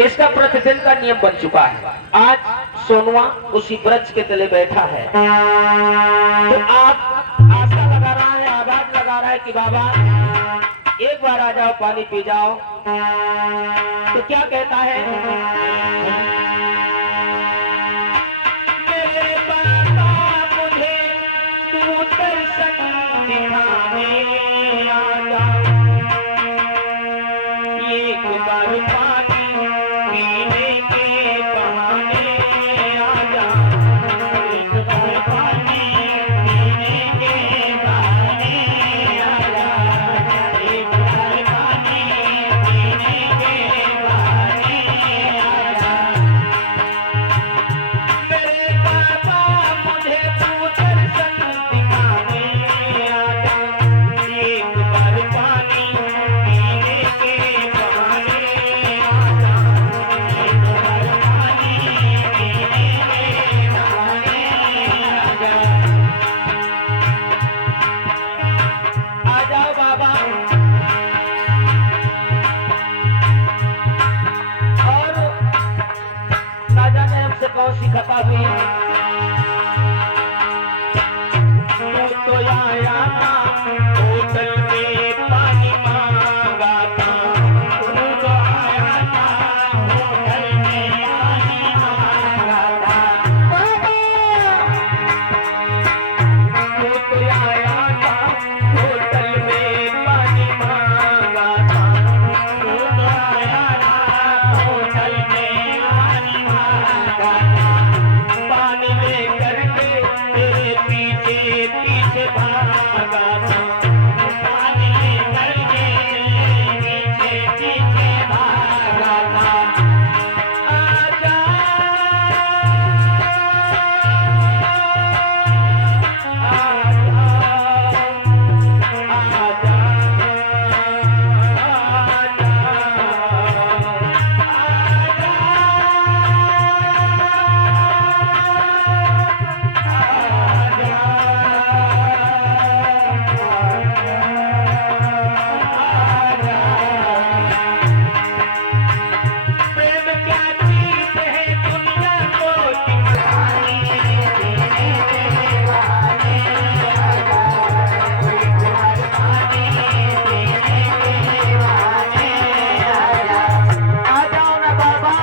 इसका प्रतिदिन का नियम बन चुका है। आज सोनुआ उसी वृक्ष के तले बैठा है, तो आप आशा लगा रहा है, आवाज लगा रहा है कि बाबा एक बार आ जाओ, पानी पी जाओ। तो क्या कहता है, मेरे बाबा मुझे तू दर्शन दिखाने आ जा, एक बार पानी पीने के बहाने आ जा, एक बार पानी पीने के बहाने आ जा, एक बार पानी पीने के बहाने आ जा। मेरे बाबा मुझे तू दर्शन दिखाने आ जा, एक बार पानी पीने के बहाने आ जा, एक बार पानी पीने के बहाने आ जा। आ जाओ बाबा। और ना जाने हमसे कौन सी खता हुई, तू तो आया था होटल में पानी मांगा था, तू तो आया था होटल में पानी मांगा था, तू तो आया था होटल में पानी मांगा था, तू तो आया था होटल में पानी मांगा था, पानी लेकर के तेरे पीछे पीछे भागा था, पानी लेकर के तेरे पीछे पीछे भागा था। आजा आजा प्रेम क्या चीज है दुनिया को दिखाने देने के बहाने आ जा, एक बार पानी देने के बहाने आ जा। आ जाओ ना बाबा,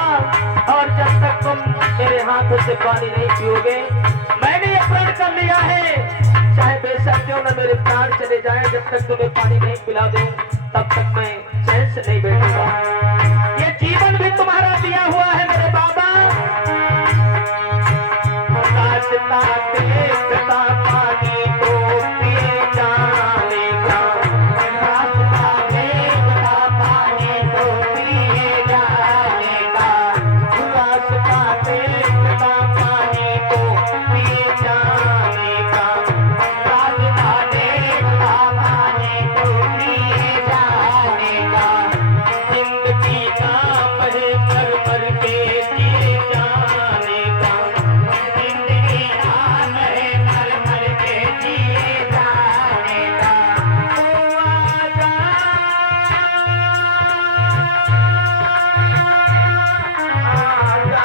और जब तक तुम मेरे हाथों से पानी नहीं पियोगे, मैंने ये प्रण कर लिया है, चाहे बेशक क्यों न मेरे प्राण चले जाएं, जब तक तुम्हें पानी नहीं पिला दूं तब तक मैं चैन से नहीं बैठूंगा। ये जीवन भी तुम्हारा दिया हुआ है मेरे बाबा। रास्ता देखता पानी को पिए जाने का, रास्ता देखता पानी को पिए जाने का, रास्ता देखता पानी को पिए जाने का, रास्ता देखता पानी को पिए जाने का। जिंदगी नाम है मर मर के जिए जाने का, जिंदगी नाम है मर मर के जिए जाने का। ओ आजा आजा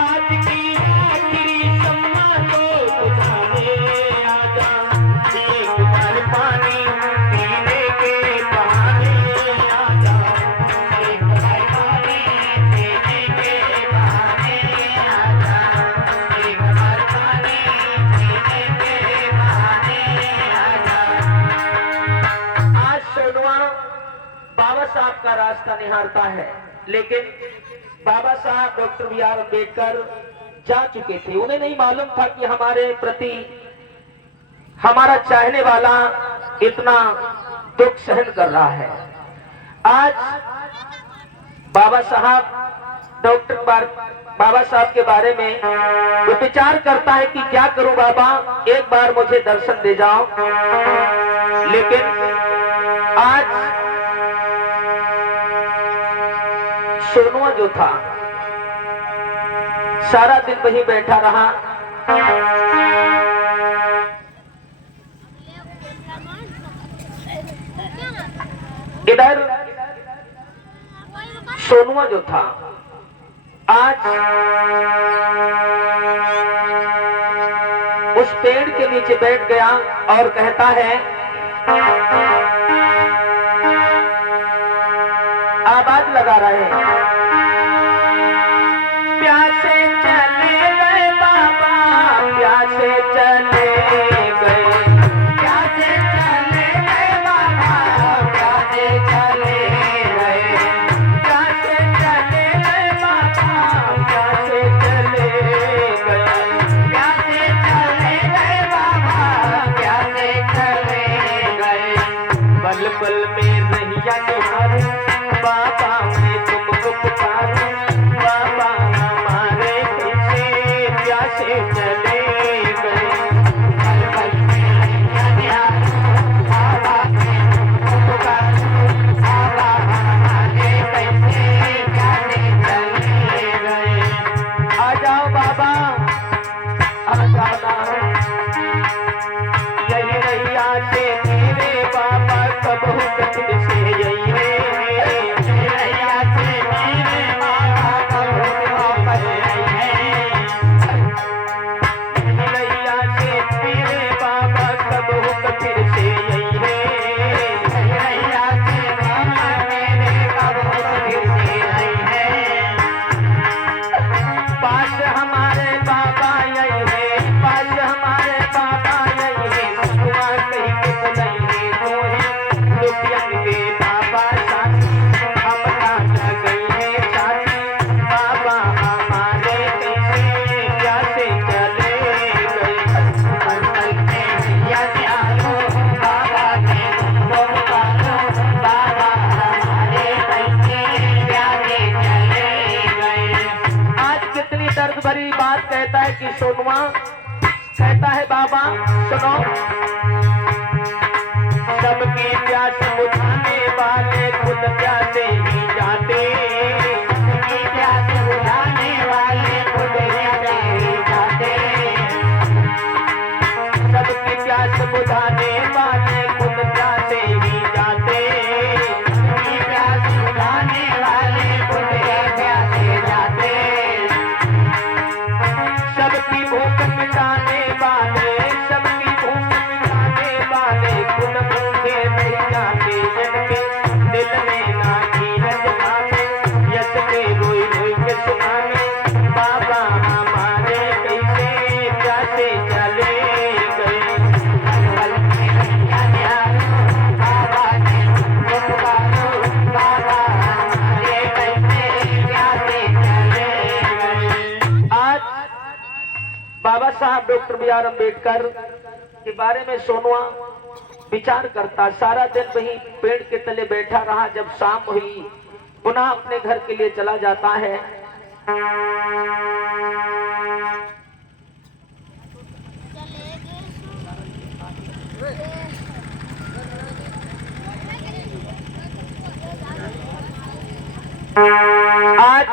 आज की आखिरी सम्मा को बुझाने आ जा, एक बार पानी पीने के बहाने आ जा, एक बार पानी पीने के बहाने आ जा, एक बार पानी पीने के बहाने आ जा। आज सोनुआ बाबा साहब का रास्ता निहारता है, लेकिन बाबा साहब डॉक्टर बी.आर. अम्बेडकर जा चुके थे। उन्हें नहीं मालूम था कि हमारे प्रति हमारा चाहने वाला इतना दुख सहन कर रहा है। आज बाबा साहब डॉक्टर बाबा साहब के बारे में वो विचार करता है कि क्या करूं बाबा, एक बार मुझे दर्शन दे जाओ। लेकिन आज सोनुआ जो था सारा दिन वहीं बैठा रहा। इधर सोनुआ जो था आज उस पेड़ के नीचे बैठ गया और कहता है, आवाज लगा रहे हैं, प्यासे चले गए बाबा, प्यासे चले गए, प्यासे चले गए बाबा, प्यासे चले गए, प्यासे चले गए बाबा, प्यासे चले गए, प्यासे चले गए बाबा, प्यासे चले गए। पल पल में रहिया निहारूं बाबा, मैं तुमको पुकारूं बाबा, हमारे कैसे प्यासे चले गए। पल पल में रहिया निहारूं बाबा, मैं तुमको पुकारूं बाबा, हमारे कैसे प्यासे चले गए। आ जाओ बाबा, आ जाना, यही रैया से मेरे बाबा कब हो कठिन से, यही रैया से मेरे बाबा कब हो वापस आई है, यही रैया से मेरे बाबा कब हो कठिन से, यही रैया से बाबा मेरे कब हो कठिन से आई है। पास हमारे बाबा यही है, पास हमारे बाबा यही है, महुआ कहीं के बुलैने को है, रुपयन के बाबा साथी हम ना गई है साथी, बाबा हमारे कैसे प्यासे चले गए। पल पल में रैया निहारो बाबा, मैं तुमको पुकारो बाबा, हमारे कैसे प्यासे चले गए। आज कितनी दर्द भरी बात कहता है कि सोनुआ कहता है, बाबा सुनो, सबकी प्यास बुझाने वाले खुद प्यासे ही जाते, सबकी प्यास बुझाने वाले खुद प्यासे ही जाते, सबकी प्यास बुझाने वाले खुद प्यासे ही जाते, सबकी प्यास बुझाने वाले खुद प्यासे जाते, सबकी भूख मिटाने वाले, सबकी भूख मिटाने वाले खुद भूखे नहीं जाते, जिनके दिल में ना धीरज भावे, यश के रोई रोई के सुनाने बाबा, हमारे कैसे प्यासे चले गए। पल में रैया निहारूं बाबा, मैं तुमको पुकारूं बाबा, हमारे कैसे प्यासे चले गए। आज बाबा साहब डॉक्टर बी आर अम्बेडकर के बारे में सोनुआ विचार करता, सारा दिन वही पेड़ के तले बैठा रहा। जब शाम हुई पुनः अपने घर के लिए चला जाता है। आज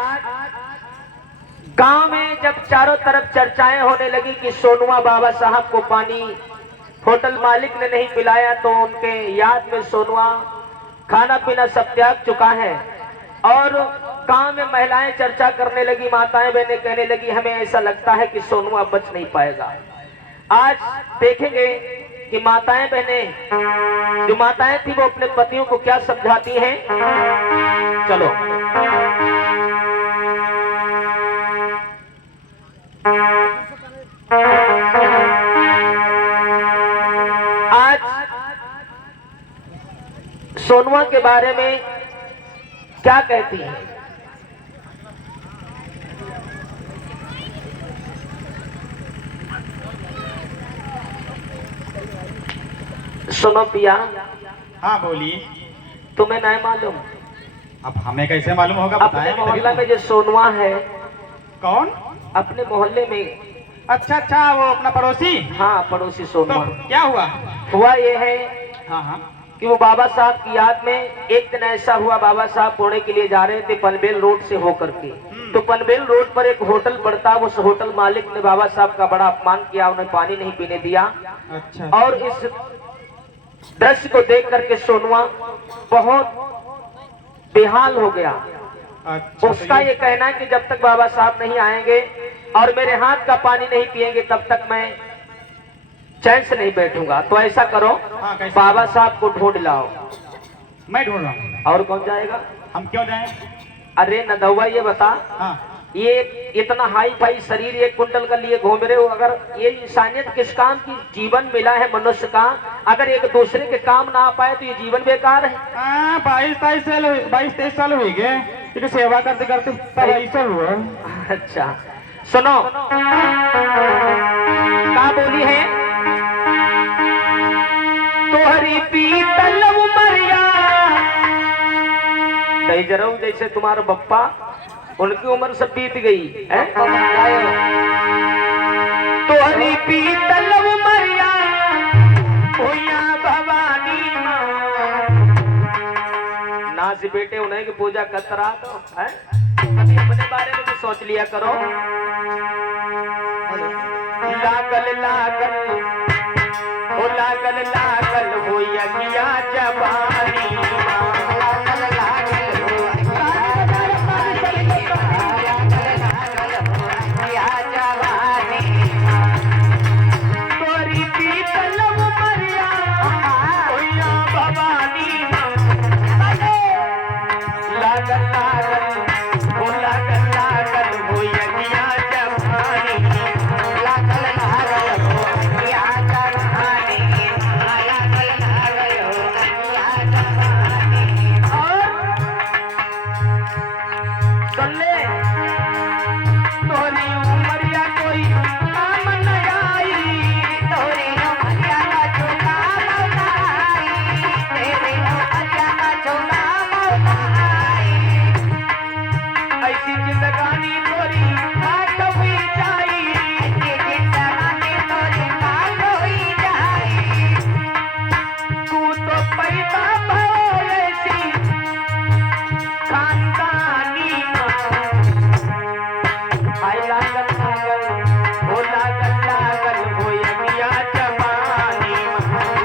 गांव में जब चारों तरफ चर्चाएं होने लगी कि सोनुआ बाबा साहब को पानी होटल मालिक ने नहीं पिलाया, तो उनके याद में सोनुआ खाना पीना सब त्याग चुका है। और गांव में महिलाएं चर्चा करने लगी, माताएं बहनें कहने लगी, हमें ऐसा लगता है कि सोनुआ बच नहीं पाएगा। आज देखेंगे कि माताएं बहनें, जो माताएं थी वो अपने पतियों को क्या समझाती हैं। चलो आज सोनुआ के बारे में क्या कहती है। सुनो पिया। हाँ बोलिए। तुम्हें नहीं मालूम? अब हमें कैसे मालूम होगा, अपने बताएं मोहल्ला में जो सोनुआ है। कौन? अपने मोहल्ले में। अच्छा अच्छा, वो अपना पड़ोसी। हाँ पड़ोसी सोनुआ। तो क्या हुआ? हुआ ये है हाँ हाँ कि वो बाबा साहब की याद में एक दिन ऐसा हुआ, बाबा साहब पुणे के लिए जा रहे थे पनवेल रोड से होकर के। तो पनवेल रोड पर एक होटल पड़ता, उस होटल मालिक ने बाबा साहब का बड़ा अपमान किया, उन्हें पानी नहीं पीने दिया। अच्छा। और इस दृश्य को देख करके सोनुआ बहुत बेहाल हो गया। अच्छा, उसका ये कहना है कि जब तक बाबा साहब नहीं आएंगे और मेरे हाथ का पानी नहीं पिएंगे तब तक मैं चैन से नहीं बैठूंगा। तो ऐसा करो, हाँ, कैसे? बाबा साहब को ढूंढ लाओ। मैं ढूंढ रहा हूँ। और कौन जाएगा? हम क्यों जाएं? अरे नदौआ ये बता, हाँ, ये इतना हाई फाई शरीर 1 कुंटल का लिए घूम रहे हो, अगर ये इंसानियत किस काम की? जीवन मिला है मनुष्य का, अगर एक दूसरे के काम ना आ पाए तो ये जीवन बेकार है। 22-23 साल हुई गए क्योंकि सेवा करते करते तब ऐसा हुआ। अच्छा सुनो, क्या बोली है? तोहरी पीतल उमरिया नहीं जरा जैसे तुम्हारा बप्पा, उनकी उम्र सब बीत गई है। तोहरी पीतल उमरिया भैया भवानी माँ ना से बेटे उन्हें की पूजा करता तो है। कभी अपने बारे में भी सोच लिया करो। लागल लागल ओ लागल लागल हो यज्ञा जवानी तोरी पीतल उमरिया भैया भवानी लागल लागल ओ लागल लागल हो यज्ञा जवानी लागल लागल हो यज्ञा जवानी लागल लागल हो यज्ञा जवानी। और सुन ले, तोरी उमरिया कोई काम न आई, तोरी उमरिया का जो काम न आई, तेरी उमरिया का जो काम न आई। ऐसी जिंदगानी तोरी काट हुई जाई, ऐसी जिंदगानी तोरी काट हुई जाई। तू तो पैदा भव ऐसी खानदानी आई लागल लागल हो लागल लागल हो यज्ञा जवानी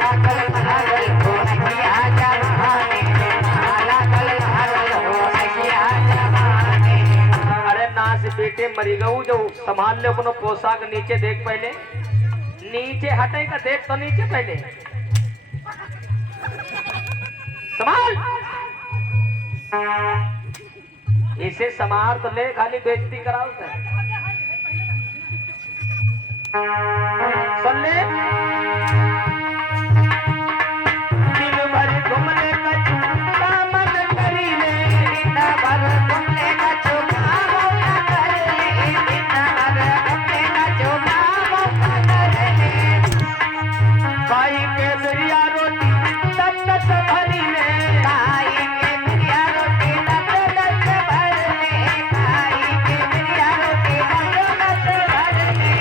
लागल लागल हो यज्ञा जवानी लागल लागल हो यज्ञा जवानी। अरे नाच बेटे मरी गऊ, जो संभाल ले अपनो पोशाक। नीचे देख, पहले नीचे हटे का देख तो नीचे पहले संभाल, इसे समार तो ले, खाली बेइज्जती कराओ से। सुन ले, दिन भर घूमने का चूका मन करी ले, दिन भर घूमने का चूका मन कर ले, दिन भर घूमने का चूका मन कर ले। खाई के बिरिया रोटी तक तक भरी ले, खाई के बिरिया रोटी तक तक भर ले, खाई के बिरिया रोटी तक तक भर ले।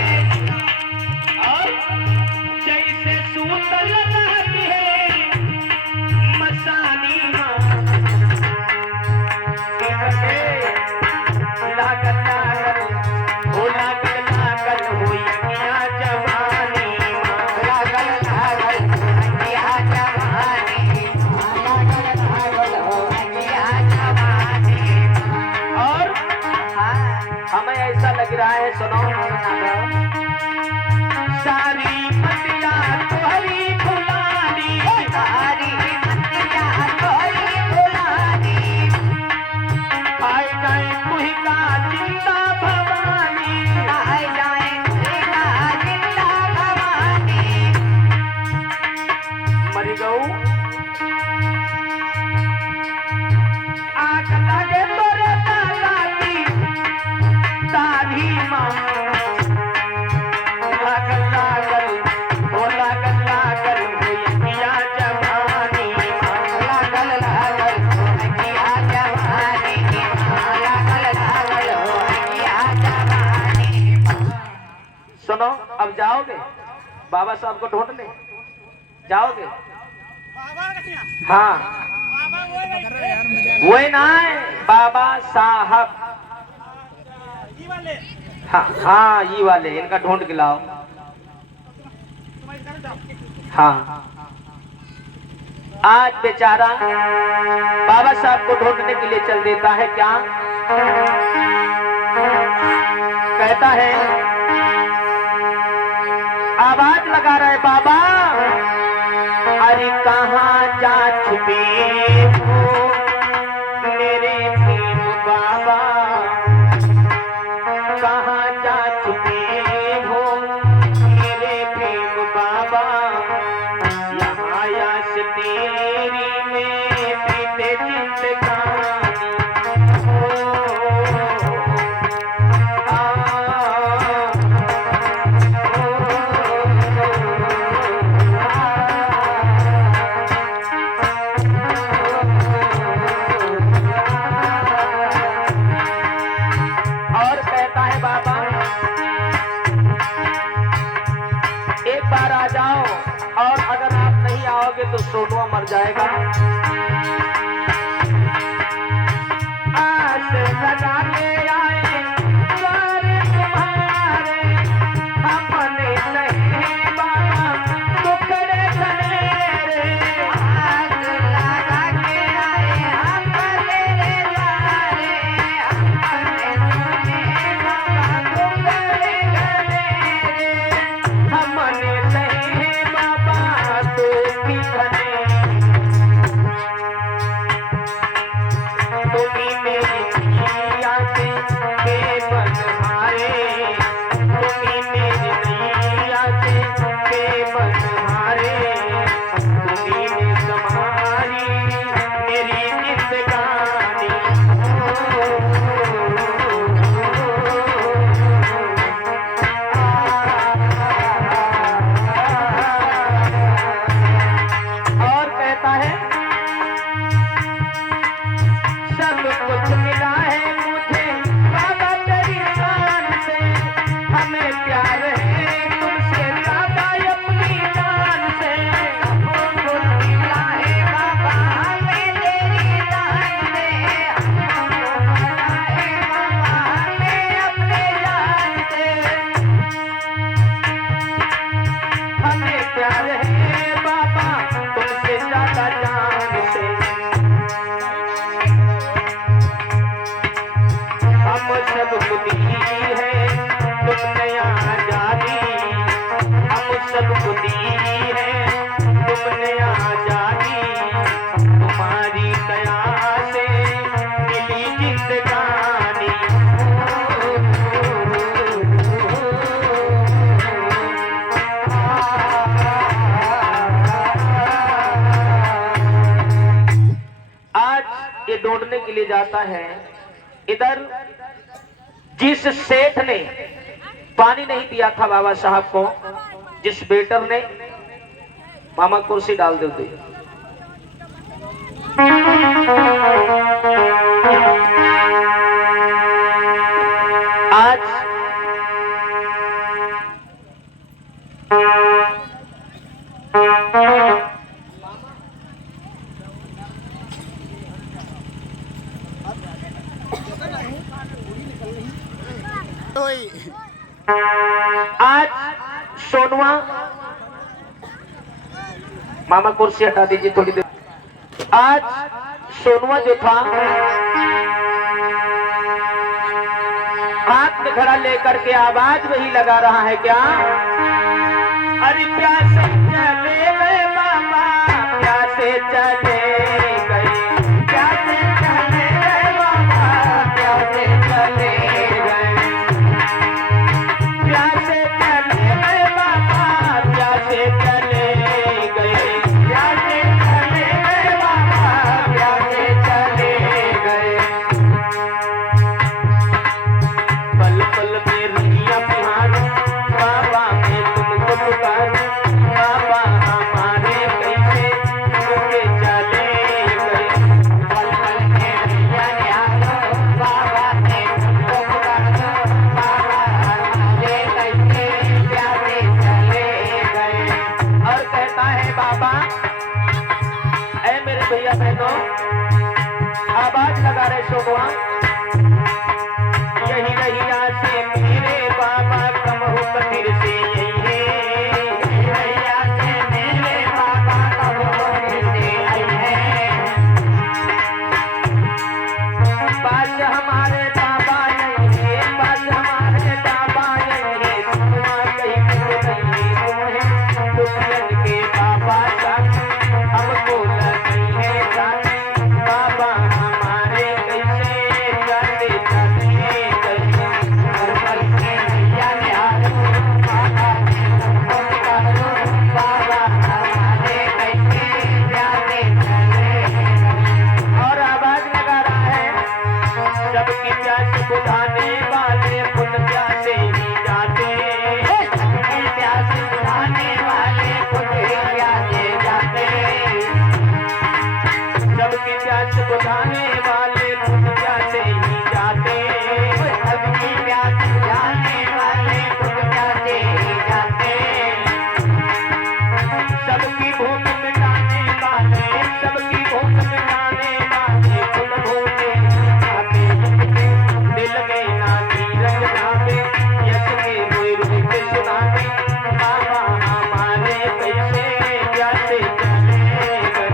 और जैसे सूतल रहती है मसानी लागल लागल हो लागल लागल हो यज्ञा जवानी लागल लागल हो यज्ञा जवानी लागल लागल हो यज्ञा जवानी। और हमें ऐसा लग रहा है, सुनो, सारी मतिया तोहरी फुलानी, सारी मतिया तोहरी फुलानी, आए जाए कुही का जिंदा भवानी, आए जाए कुही का जिंदा भवानी। मरी गऊ, आग लगे तोरे दादा की दाढ़ी माँ लागल लागल हो लागल लागल हो यज्ञा जवानी लागल लागल हो यज्ञा जवानी लागल लागल हो यज्ञा जवानी। सुनो, अब जाओगे बाबा साहब को ढूंढने? जाओगे? हाँ वही ना है बाबा साहब। हाँ हाँ ये वाले इनका ढूंढ के लाओ। हाँ आज बेचारा बाबा साहब को ढूंढने के लिए चल देता है। क्या कहता है? आवाज लगा रहे बाबा, अरे कहाँ जा छुपे हो मेरे भीम बाबा, कहाँ जा छुपे हो मेरे भीम बाबा, यहाँ यश तेरी में बीते जिंदगानी तो सोनुआ मर जाएगा। आस लगा के आए द्वार तुम्हारे, अपने नहीं बाबा टुकड़े खलेरे। आस लगा के आए अपने द्वारे, अपने नहीं बाबा टुकड़े खलेरे। हमने नहीं बाबा तो ढूंढने के लिए जाता है। इधर जिस सेठ ने पानी नहीं दिया था बाबा साहब को, जिस वेटर ने, मामा कुर्सी डाल दे। आज सोनुआ, मामा कुर्सी हटा दीजिए थोड़ी देर। आज सोनुआ जो था हाथ में घड़ा लेकर के आवाज वही लगा रहा है। क्या? अरे प्यासे चले गए बाबा, प्यासे चले गए, प्यासे चले गए बाबा, प्यासे चले गए, प्यासे चले गए बाबा, प्यासे चले गए, प्यासे चले गए बाबा, प्यासे चले गए। पल पल में रहिया बिहार बाबा, मैं तुमको पुकारूं आवाज लगा रहे सोनुआ। यही रहिया से मेरे बाबा कम हो कतिर से यही है, यही रहिया से मेरे बाबा कब होने से आई है। पास हमारे बाबा नहीं है, पास हमारे बाबा नहीं है, सोनुआ कहीं को नहीं है, दुल्हन के बाबा साथ हमको नहीं है साथ, बाबा हमारे कैसे जाते जाते कैसे और कैसे भैया ने हारो बाबा ने हमको करो, बाबा हमारे कैसे जाते चले। और आवाज लगा रहा है सबकी प्यास बुझाने वाले खुद प्यासे ही जाते, सबकी प्यास बुझाने वाले खुद ही प्यासे जाते। सबकी प्यास बुझाने वाले खुद प्यासे ही जाते, सबकी प्यास बुझाने वाले खुद प्यासे ही जाते। सबकी भूख मिटाने वाले, सबकी भूख मिटाने वाले खुद भूखे जाते, दिल में ना नीरज जाते, यश के रोई रोई के सुनाते, बाबा हमारे कैसे प्यासे चले गए।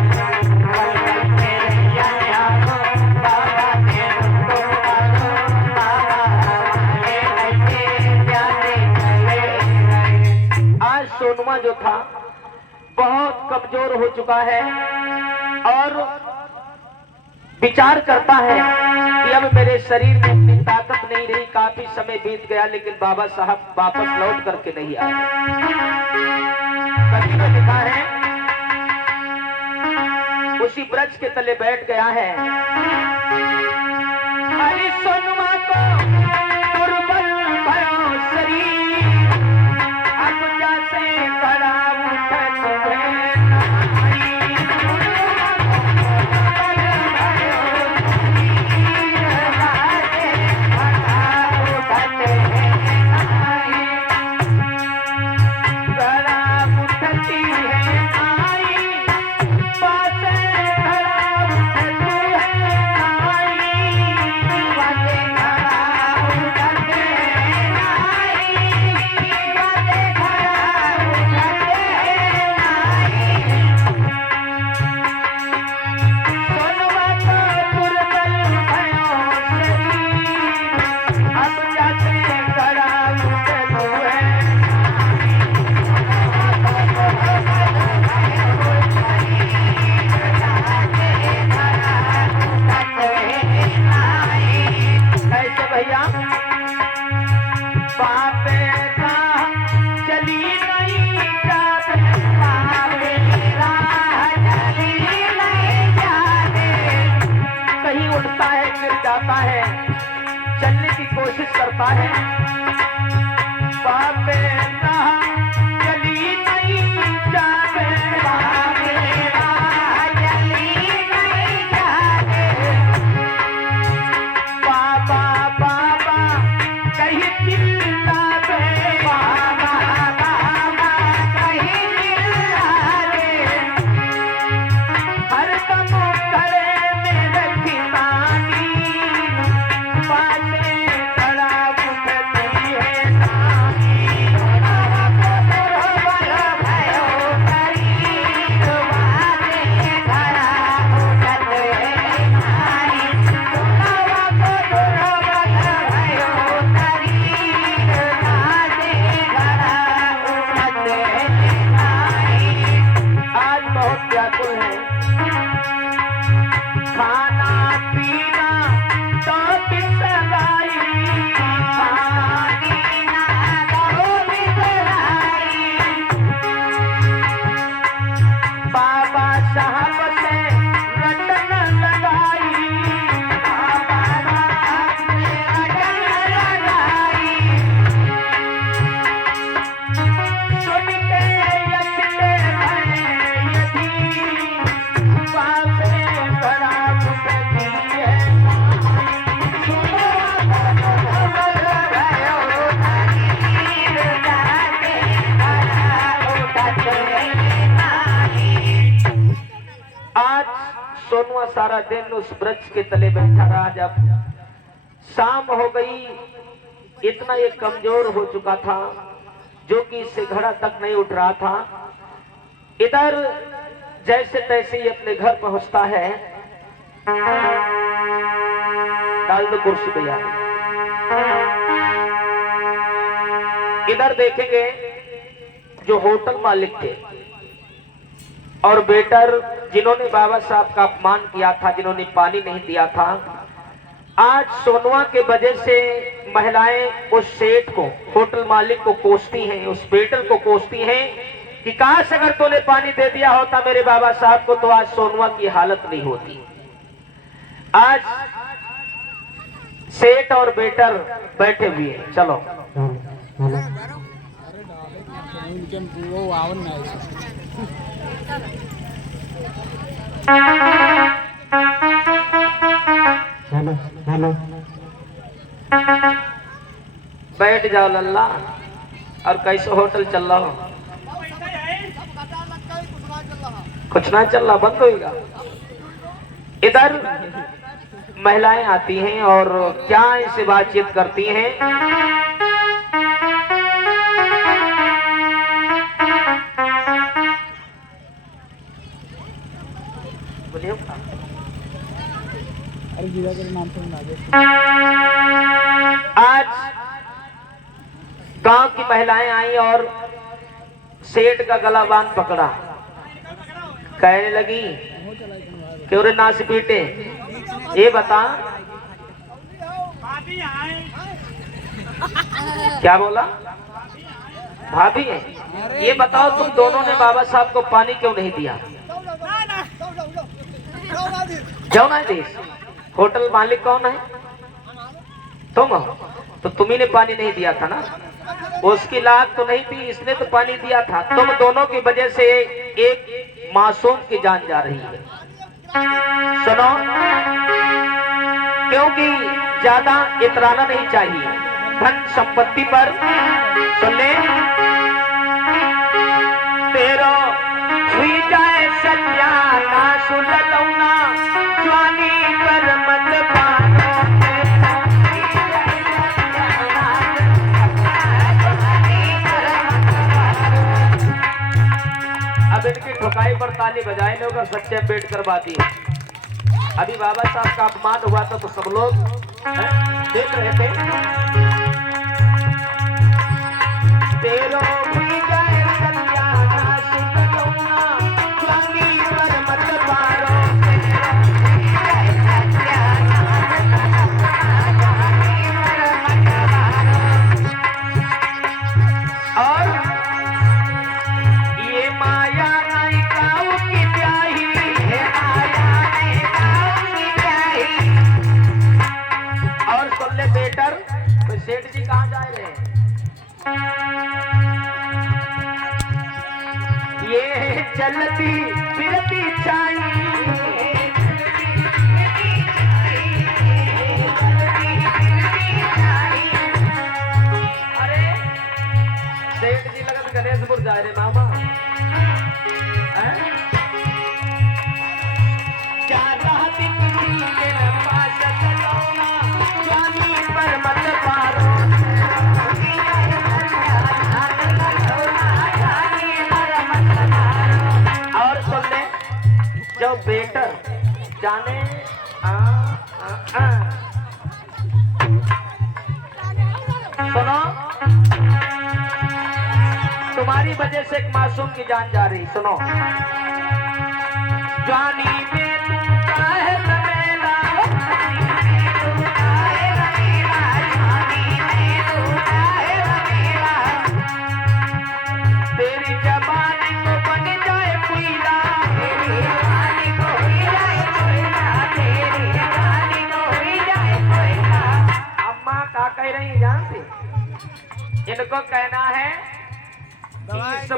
और कैसे भैया ने हारो बाबा ने हमको करो, बाबा हमारे कैसे जाते चले गए। आज सोनुआ जो था बहुत कमजोर हो चुका है और विचार करता है कि अब मेरे शरीर में इतनी ताकत नहीं रही, काफी समय बीत गया लेकिन बाबा साहब वापस लौट करके नहीं आए। कवि ने लिखा है उसी वृक्ष के तले बैठ गया है, अरे सोनुआ को दुर्बल भयो शरीर, अब जैसे खड़ा उठत है नाई। खड़ा उठती है नाई, पासे खड़ा उठत है जाता है, चलने की कोशिश करता है। बाबे कहा चली नहीं जावे, बाबे कहा चली नहीं जावे। बाबा बाबा कहीं चिल्लावे, बाबा बाबा कहीं चिल्लावे। हर दम खड़े में रखी पानी, पासे खड़ा उठती सारा दिन उस वृक्ष के तले बैठा रहा। जब शाम हो गई, इतना ये कमजोर हो चुका था जो कि इससे घड़ा तक नहीं उठ रहा था। इधर जैसे तैसे ही अपने घर पहुंचता है। डाल दो कुर्सी पे यार। इधर देखेंगे जो होटल मालिक थे और वेटर जिन्होंने बाबा साहब का अपमान किया था, जिन्होंने पानी नहीं दिया था, आज सोनवा के वजह से महिलाएं उस सेठ को, होटल मालिक को कोसती हैं, उस वेटर को कोसती हैं कि काश अगर तूने पानी दे दिया होता मेरे बाबा साहब को तो आज सोनवा की हालत नहीं होती। आज सेठ और वेटर बैठे हुए हैं। चलो बैठ जाओ लल्ला। और कैसे होटल चल रहा हो? कुछ ना चल रहा, बंद होगा। इधर महिलाएं आती हैं और क्या इनसे बातचीत करती हैं। आज गांव की महिलाएं आई और सेठ का गला बांध पकड़ा, कहने लगी क्यों रे नाच पीटे, ये बता। क्या बोला? भाभी है। ये बताओ तुम दोनों ने बाबा साहब को पानी क्यों नहीं दिया? क्यों नहीं दी? होटल मालिक कौन है? तुम हो। तो तुम्ही ने पानी नहीं दिया था ना। उसकी लात तो नहीं थी, इसने तो पानी दिया था। तुम दोनों की वजह से एक मासूम की जान जा रही है। सुनो, क्योंकि ज्यादा इतराना नहीं चाहिए धन संपत्ति पर। सुन ले, तेरा हुई जाए सत्यानाश ललौना, जवानी पर मत पारो। अब इनकी ठुकाई पर ताली बजाए लोग और सच्चे पेट करवा दिए। अभी बाबा साहब का अपमान हुआ था तो सब लोग देख रहे थे। तेरो भी जाए सत्यानाश ललौना, जवानी पर मत पारो। और ये माया नहीं काऊ की प्याही, ये माया नहीं काऊ की प्याही। और सुन ले बेटर, तो सेठ जी कहाँ जा रहे हैं? ये चलती फिरती चाहिए, अरे सेठ जी लगन गणेशपुर जा रहे मामा। क्या चाहती किसी के लंबा चलौना, जवानी पर मत पारो। और सुन ले, जब बेटर जाने सुनो, तुम्हारी वजह से एक मासूम की जान जा रही। सुनो, जानी में तू काहे रमेला, तेरी जबानी को बन जाए कोयला, अम्मा का कह रही जानती? इनको कहना है कि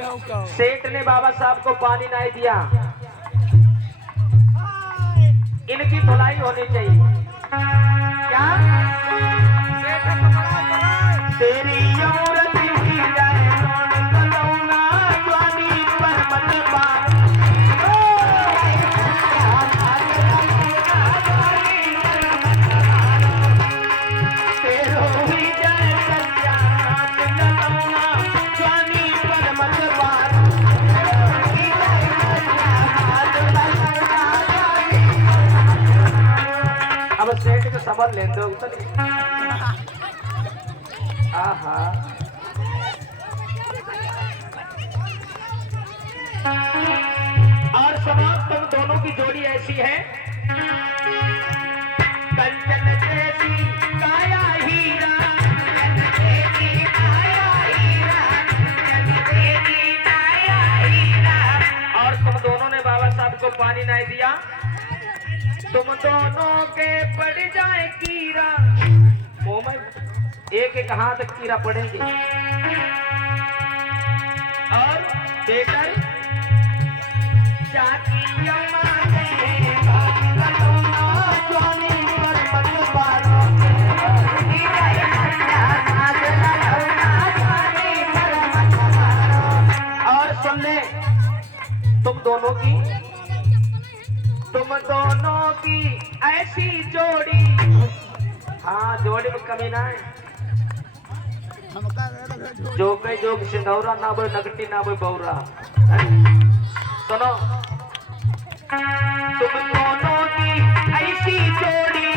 सेठ ने बाबा साहब को पानी नहीं दिया, इनकी धुलाई होनी चाहिए। क्या? तेरी औरत ही जाए ललौना, जवानी पर मत पारो। समझ लें दो आहा और समाज तुम दोनों की जोड़ी ऐसी है कंचन जैसी काया हीरा और तुम दोनों ने बाबा साहब को पानी नहीं दिया तुम दोनों के पड़ जाए कीड़ा मुंह में एक एक हाथ कीड़ा पड़ेंगे और बेटर जाती अम्मा ने स्वामी पर मत पारो और सुन ले तुम दोनों की ऐसी जोड़ी हाँ जोड़ी में कमी ना है जो कई जोग सिंदौरा ना बोल नगटी ना बोल बौरा सुनो तुम दोनों की ऐसी जोड़ी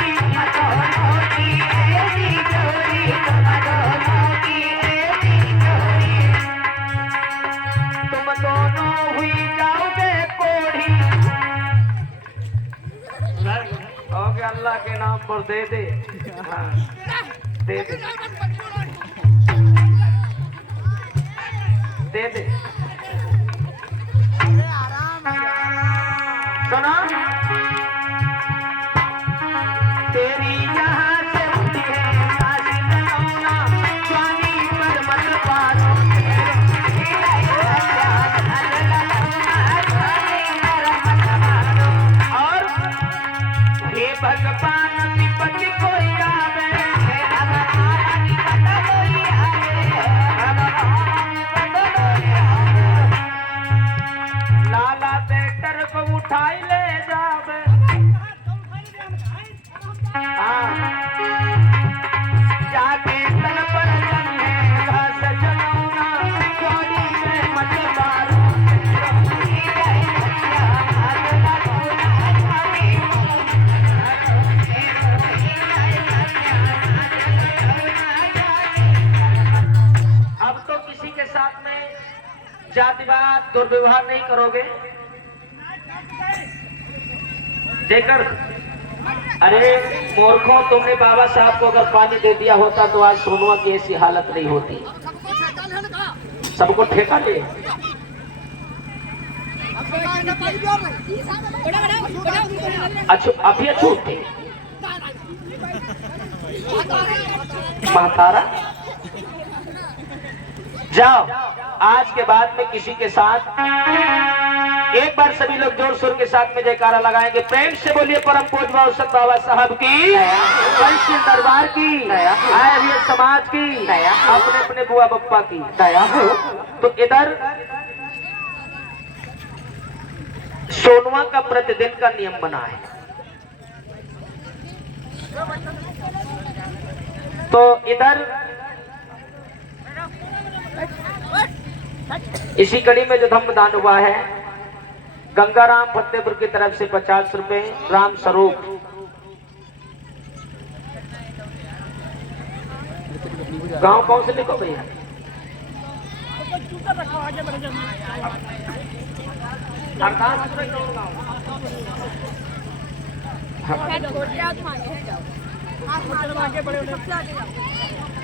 तुम दोनों हुई जाओगे कोढ़ी ओके अल्लाह के नाम पर दे दे हाँ दे दे दे दे सुना तेरी यहाँ से उठी है सासी नौना स्वामी पर मत पारो और हे भगवान विपत्ति कोई आवे लाला ट्रैक्टर को उठाई ले जावे जाके तन पर जमे घास जलौना जोड़ी में मत मारो अब तो किसी के साथ में जातिवाद दुर्व्यवहार नहीं करोगे देकर अरे मूर्खों तुमने बाबा साहब को अगर पानी दे दिया होता तो आज सोनुआ की ऐसी हालत नहीं होती सबको ठेका ले अच्छा अभी छूट थी महातारा जाओ आज के बाद में किसी के साथ एक बार सभी लोग जोर शोर के साथ में जयकारा लगाएंगे प्रेम से बोलिए परम पूज्य औसत बाबा साहब की पंचशील दरबार की आए हुए समाज की अपने अपने बुआ बप्पा की तो इधर सोनुआ का प्रतिदिन का नियम बना है तो इधर इसी कड़ी में जो धम्मदान हुआ है गंगाराम फतेहपुर की तरफ से 50 रुपए राम स्वरूप गांव कौन से लिखो भैया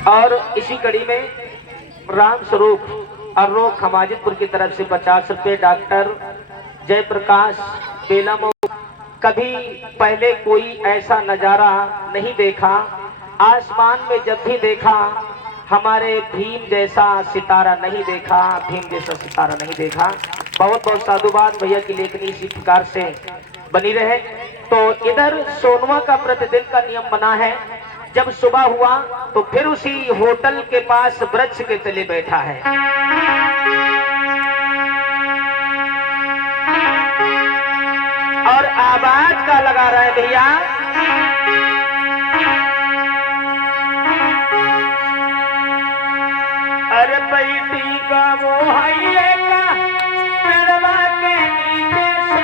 और इसी कड़ी में राम स्वरूप अर्रोख हमाजिदपुर की तरफ से 50 रुपए डॉक्टर जयप्रकाश बेलामो कभी पहले कोई ऐसा नजारा नहीं देखा आसमान में जब भी देखा हमारे भीम जैसा सितारा नहीं देखा भीम जैसा सितारा नहीं देखा बहुत बहुत साधुवाद भैया की लेखनी इसी प्रकार से बनी रहे तो इधर सोनुआ का प्रतिदिन का नियम बना है जब सुबह हुआ तो फिर उसी होटल के पास वृक्ष के तले बैठा है और आवाज का लगा रहा है भैया अरे बैठी का वो है का पेड़वा के नीचे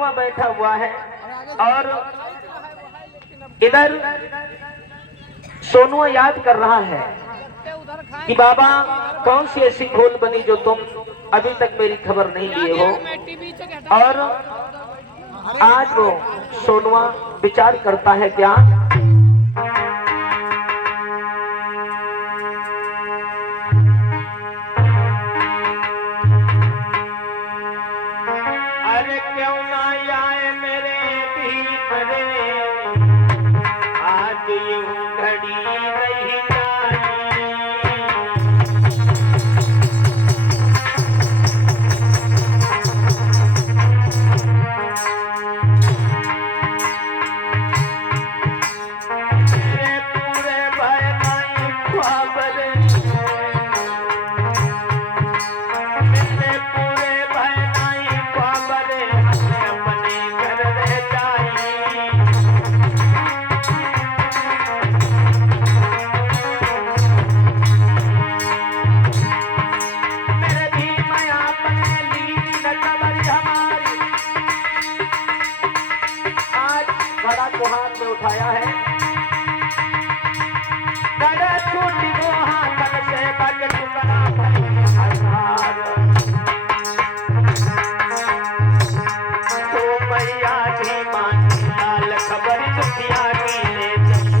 सोनुआ बैठा हुआ है और इधर सोनुआ याद कर रहा है कि बाबा कौन सी ऐसी भूल बनी जो तुम अभी तक मेरी खबर नहीं लिए हो। और आज वो सोनुआ विचार करता है क्या, अरे क्यों ना आए मेरे भीतरे, आज यूं घड़ी रही जानी। मेरे पूरे भय नहीं ख्वाब रे, मेरे पूरे भय नहीं ख्वाब रे, अपने घर रह जाई। मेरे भीम अपने लीली न कमर हमारी। आज घड़ा को हाथ में उठाया है, घड़ा छूट गो हाथन से बग टुकड़ा भई हजार। तो मैया की मानी लाल खबर दुखिया की ले चली।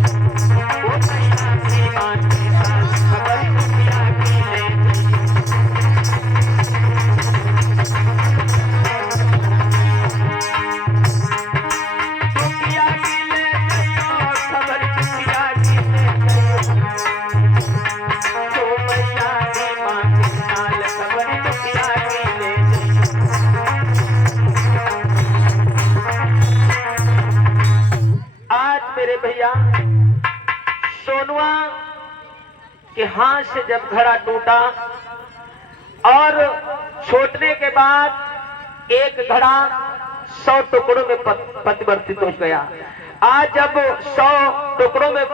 ओ मैया की मानी लाल खबर दुखिया की ले चली। दुखिया की ले चली और खबर दुखिया की ले चली। तो मैया की मानी लाल खबर दुखिया की ले चली। आज मेरे भैया सोनुआ के हाथ से जब घड़ा टूटा और छूटने के बाद एक घड़ा 100 टुकड़ों में परिवर्तित हो गया। आज जब 100 टुकड़ों में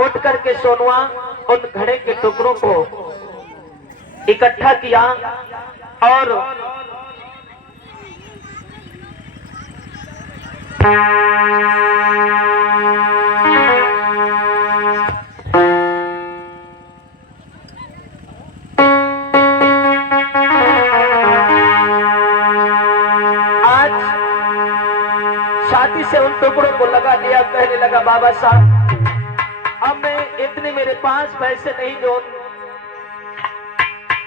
उठ करके सोनुआ उन घड़े के टुकड़ों को इकट्ठा किया और आज छाती से उन टुकड़ों को लगा लिया, कहने लगा बाबा साहब अब मैं इतने मेरे पास पैसे नहीं जो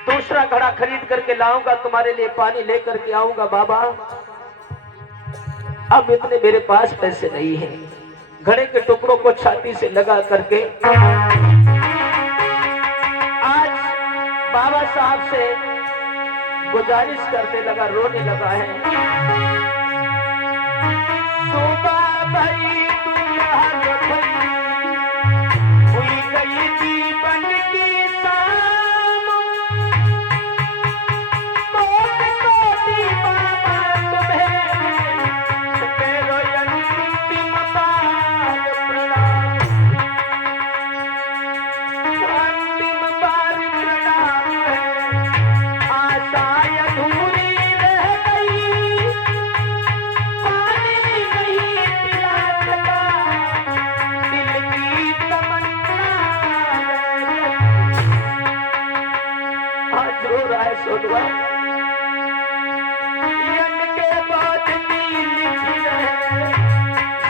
दूसरा घड़ा खरीद करके लाऊंगा, तुम्हारे लिए पानी लेकर के आऊंगा बाबा, अब इतने मेरे पास पैसे नहीं है। घड़े के टुकड़ों को छाती से लगा करके आज बाबा साहब से गुजारिश करने लगा, रोने लगा है। सुबह भई दुल्हन भई, हुई गई जीवन की शाम। कोटि बाबा तुम्हें मेरो अंतिम बार प्रणाम। अंतिम बार प्रणाम है, आशाएं अधूरी रह गई। पानी नहीं पिला सका, दिल की तमन्ना आज रो रहा है सोनुआ। यन के बाद की लिखी रहे,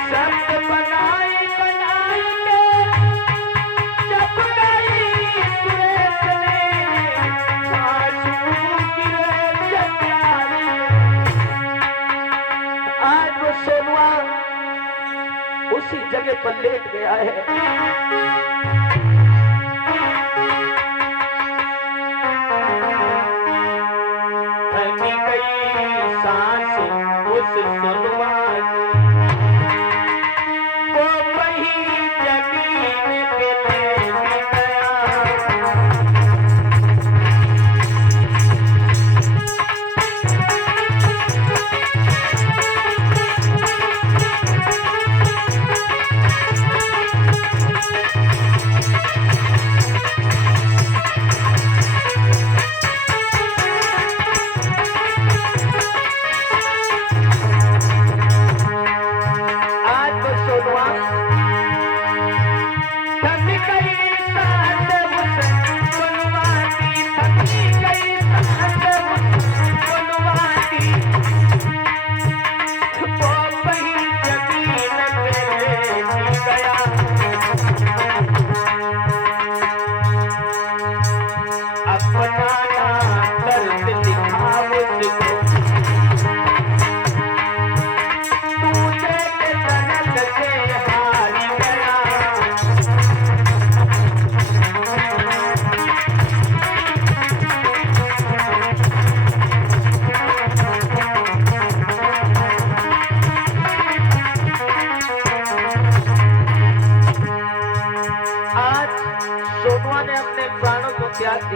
शब्द बनाई बनाई के जब गई सुरेश ने, आंसू गिरे जंजाल में। आज वो सोनुआ उसी जगह पर लेट गया है। थकी गई सांस उस सुनवा की, वो वही जमीन पे लेट गया।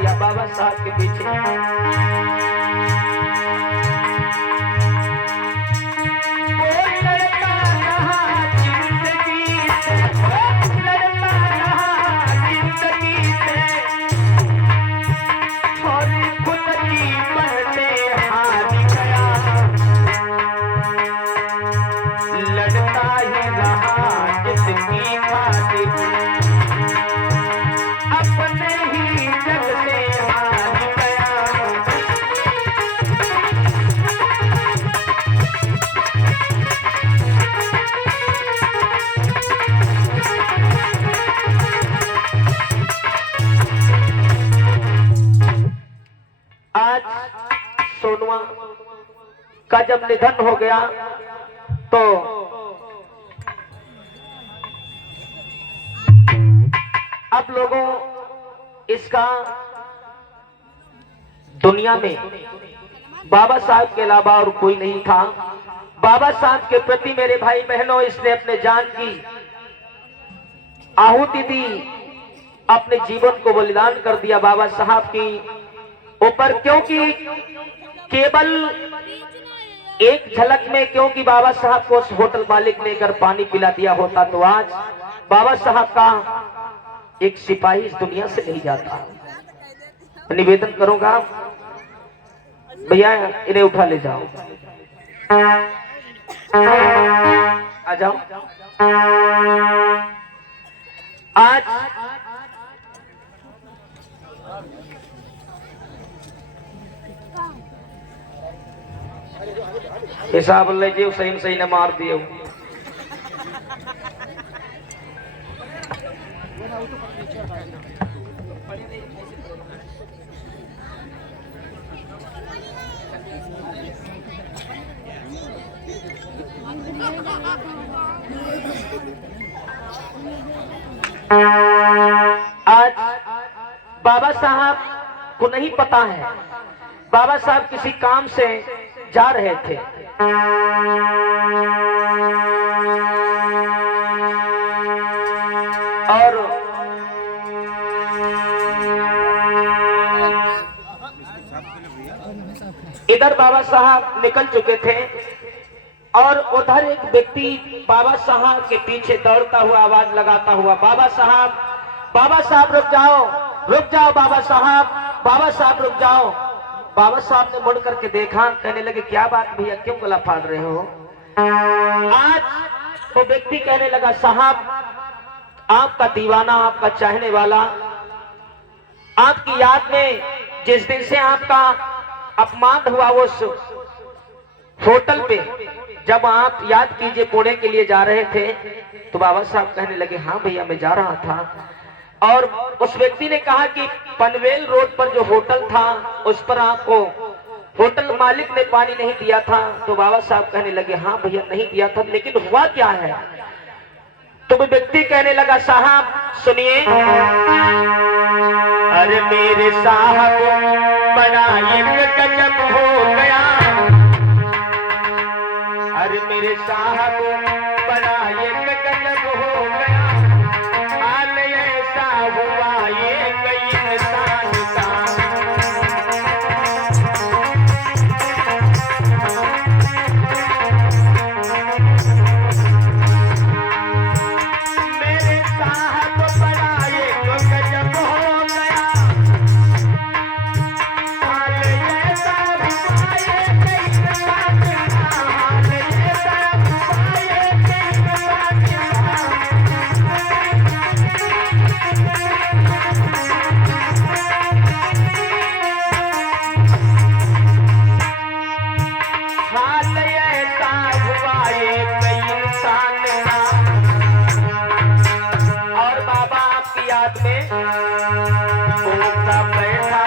दिया बाबा साहब के पीछे। सोनुआ का जब निधन हो गया तो अब लोगों इसका दुनिया में बाबा साहब के अलावा और कोई नहीं था। बाबा साहब के प्रति मेरे भाई बहनों इसने अपने जान की आहुति दी, अपने जीवन को बलिदान कर दिया बाबा साहब की ऊपर, क्योंकि केवल एक झलक में क्योंकि बाबा साहब को उस होटल मालिक ने अगर पानी पिला दिया होता तो आज बाबा साहब का एक सिपाही इस दुनिया से नहीं जाता। निवेदन करूंगा भैया इन्हें उठा ले जाओ, आ जाओ। आज हिसाब ले जी सही सही ने मार दिए। आज बाबा साहब को नहीं पता है, बाबा साहब किसी काम से जा रहे थे और इधर बाबा साहब निकल चुके थे और उधर एक व्यक्ति बाबा साहब के पीछे दौड़ता हुआ आवाज लगाता हुआ, बाबा साहब रुक जाओ बाबा साहब रुक जाओ। बाबा साहब ने मुड़ करके देखा, कहने लगे क्या बात भैया, क्यों गला फाड़ रहे हो? आज वो व्यक्ति कहने लगा साहब आपका दीवाना, आपका चाहने वाला, आपकी याद में जिस दिन से आपका अपमान हुआ उस होटल पे, जब आप याद कीजिए पुणे के लिए जा रहे थे, तो बाबा साहब कहने लगे हाँ भैया मैं जा रहा था। और उस व्यक्ति ने कहा कि पनवेल रोड पर जो होटल था उस पर आपको होटल मालिक ने पानी नहीं दिया था। तो बाबा साहब कहने लगे हाँ भैया नहीं दिया था, लेकिन हुआ क्या है? तो वो व्यक्ति कहने लगा साहब सुनिए, अरे मेरे साहब बड़ा एक गजब हो गया, अरे मेरे साहब बड़ा एक गजब हो गया, हाल ऐसा हुआ एक इंसान का। मेरे साहब बड़ा एक गजब हो गया, हाल ऐसा हुआ एक इंसान का, हाल ऐसा हुआ एक इंसान का, हाल ऐसा हुआ एक इंसान का। और बाबा आपकी याद में उनका पैसा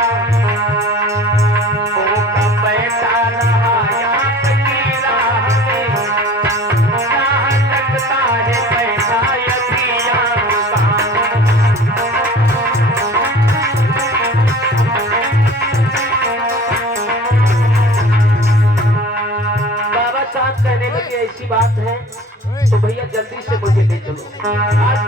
रहा यहाँ की राह में, जहाँ लगता है पैसा यतियाँ का। बाबा साहब कहने लगे ऐसी बात है तो भैया जल्दी से मुझे ले चलो। आज